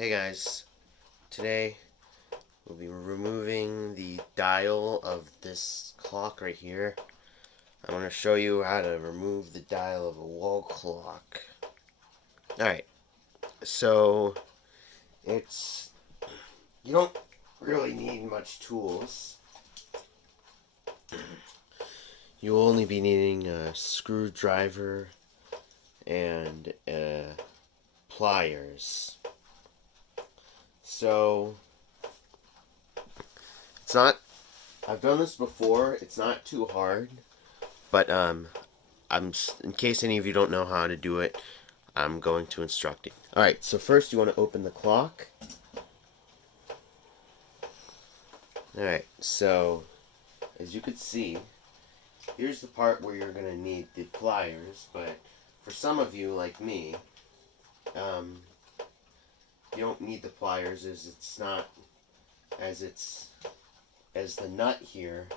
Hey guys, today we'll be removing the dial of this clock right here. I'm going to show you how to remove the dial of a wall clock. Alright, so you don't really need much tools. You'll only be needing a screwdriver and pliers. So, I've done this before, it's not too hard, but in case any of you don't know how to do it, I'm going to instruct you. Alright, so first you want to open the clock. Alright, so as you can see, here's the part where you're going to need the pliers, but for some of you, like me, you don't need the pliers as the nut here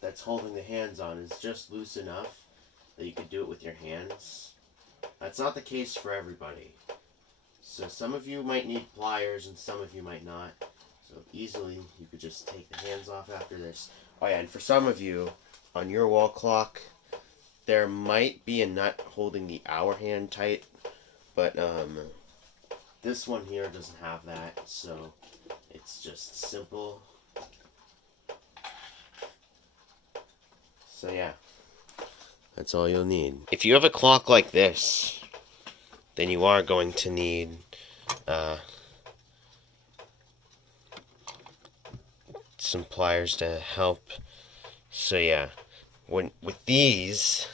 that's holding the hands on is just loose enough that you could do it with your hands. That's not the case for everybody. So some of you might need pliers and some of you might not. So easily you could just take the hands off after this. Oh yeah, and for some of you, on your wall clock, there might be a nut holding the hour hand tight, but this one here doesn't have that, so it's just simple. So yeah, that's all you'll need. If you have a clock like this, then you are going to need some pliers to help. So yeah, with these,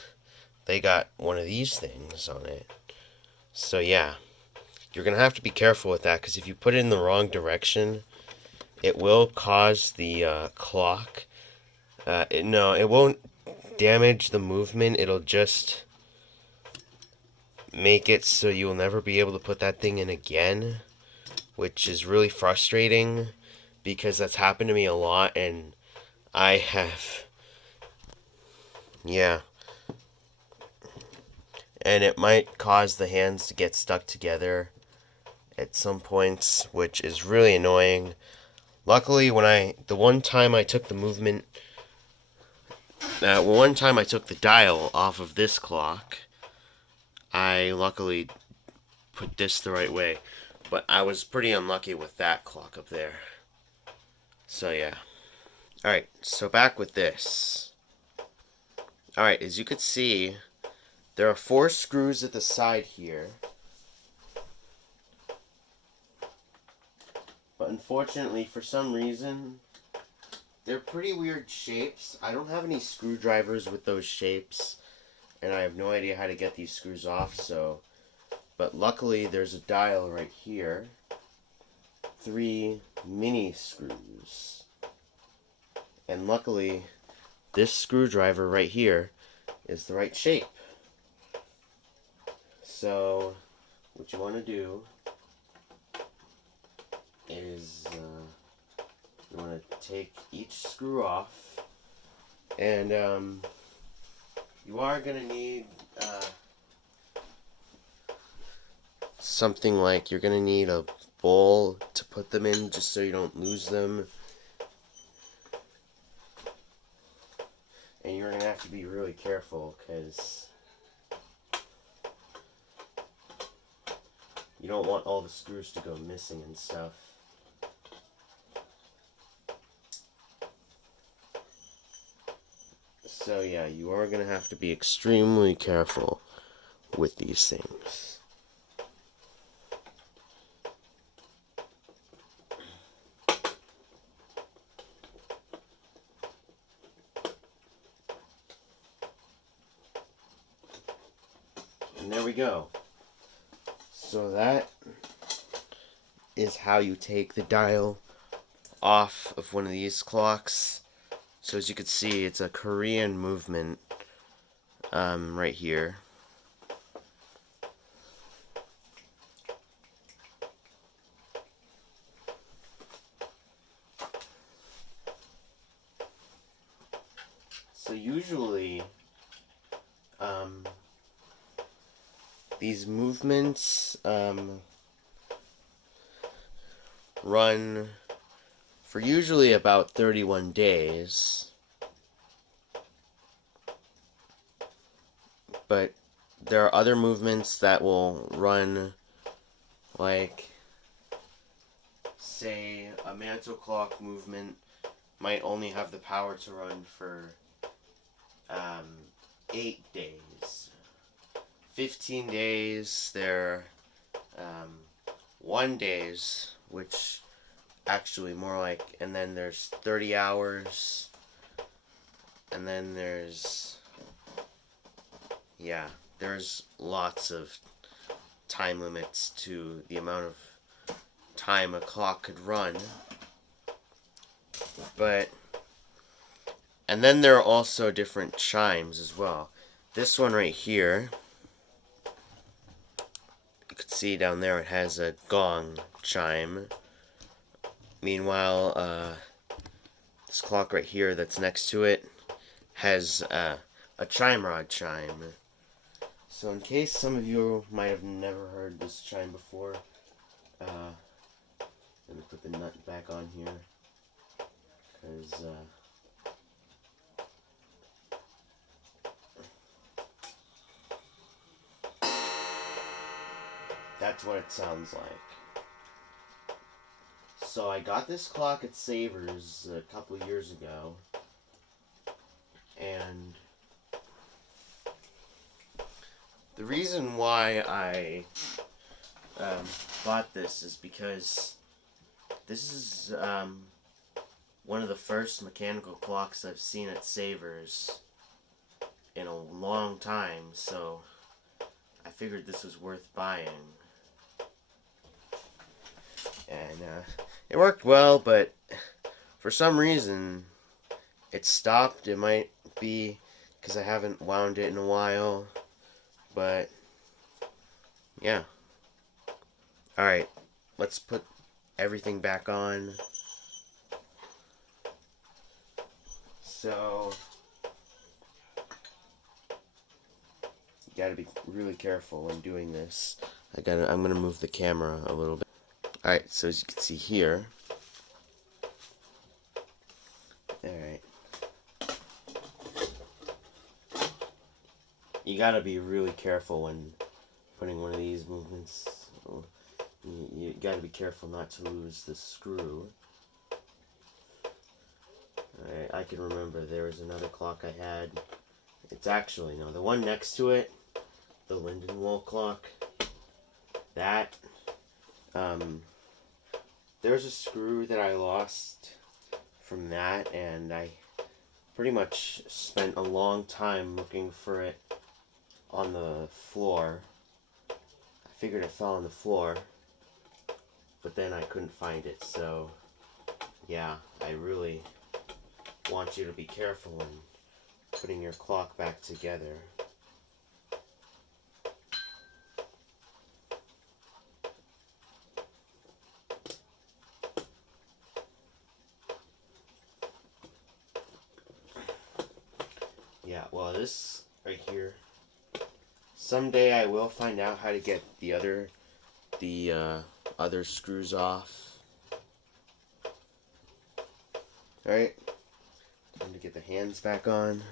they got one of these things on it. So yeah, you're gonna have to be careful with that, because if you put it in the wrong direction, it will cause the clock. No, it won't damage the movement. It'll just make it so you'll never be able to put that thing in again, which is really frustrating because that's happened to me a lot, and I have, yeah, and it might cause the hands to get stuck together at some points, which is really annoying. Luckily, the one time I took the dial off of this clock, I luckily put this the right way, but I was pretty unlucky with that clock up there. So yeah. Alright, so back with this. Alright, as you can see, there are 4 screws at the side here. But unfortunately, for some reason, they're pretty weird shapes. I don't have any screwdrivers with those shapes, and I have no idea how to get these screws off, but luckily there's a dial right here. 3 mini screws. And luckily, this screwdriver right here is the right shape. So, what you want to do is you want to take each screw off, and you are going to need something like, you're going to need a bowl to put them in just so you don't lose them. And you're going to have to be really careful because you don't want all the screws to go missing and stuff. So yeah, you are going to have to be extremely careful with these things. And there we go. So that is how you take the dial off of one of these clocks. So as you can see, it's a Korean movement right here. So usually, these movements, run for usually about 31 days. But there are other movements that will run, like, say, a mantle clock movement might only have the power to run for 8 days. 15 days, there are 1 days, which actually more like, and then there's 30 hours, and then there's, yeah, there's lots of time limits to the amount of time a clock could run. But, and then there are also different chimes as well. This one right here, you can see down there it has a gong chime. Meanwhile, this clock right here that's next to it has a chime rod chime. So in case some of you might have never heard this chime before, let me put the nut back on here, because that's what it sounds like. So I got this clock at Savers a couple years ago, and the reason why I bought this is because this is one of the first mechanical clocks I've seen at Savers in a long time, so I figured this was worth buying. And it worked well, but for some reason it stopped. It might be because I haven't wound it in a while, but yeah. Alright, let's put everything back on. So, you gotta be really careful when doing this. I'm gonna move the camera a little bit. Alright, so as you can see here. Alright. You gotta be really careful when putting one of these movements. You gotta be careful not to lose the screw. Alright, I can remember there was another clock I had. It's actually, no, the one next to it, the Lindenwohl clock, that, there's a screw that I lost from that, and I pretty much spent a long time looking for it on the floor. I figured it fell on the floor, but then I couldn't find it, so yeah, I really want you to be careful when putting your clock back together. Yeah, well, this right here, someday I will find out how to get the other screws off. Alright, time to get the hands back on.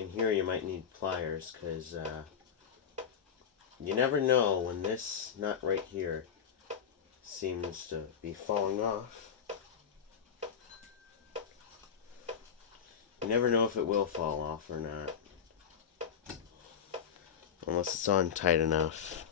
And here you might need pliers, because you never know when this nut right here seems to be falling off. You never know if it will fall off or not, unless it's on tight enough.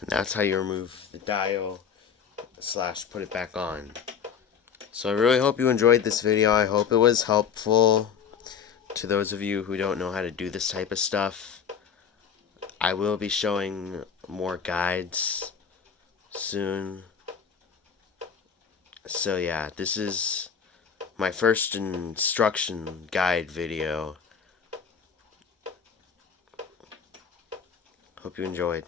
And that's how you remove the dial / put it back on. So I really hope you enjoyed this video. I hope it was helpful to those of you who don't know how to do this type of stuff. I will be showing more guides soon. So yeah, this is my first instruction guide video. Hope you enjoyed.